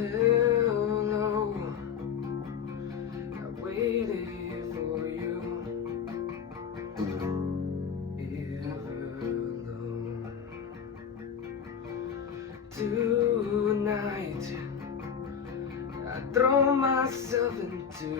Hello, I waited for you. Everlong. Tonight, I throw myself into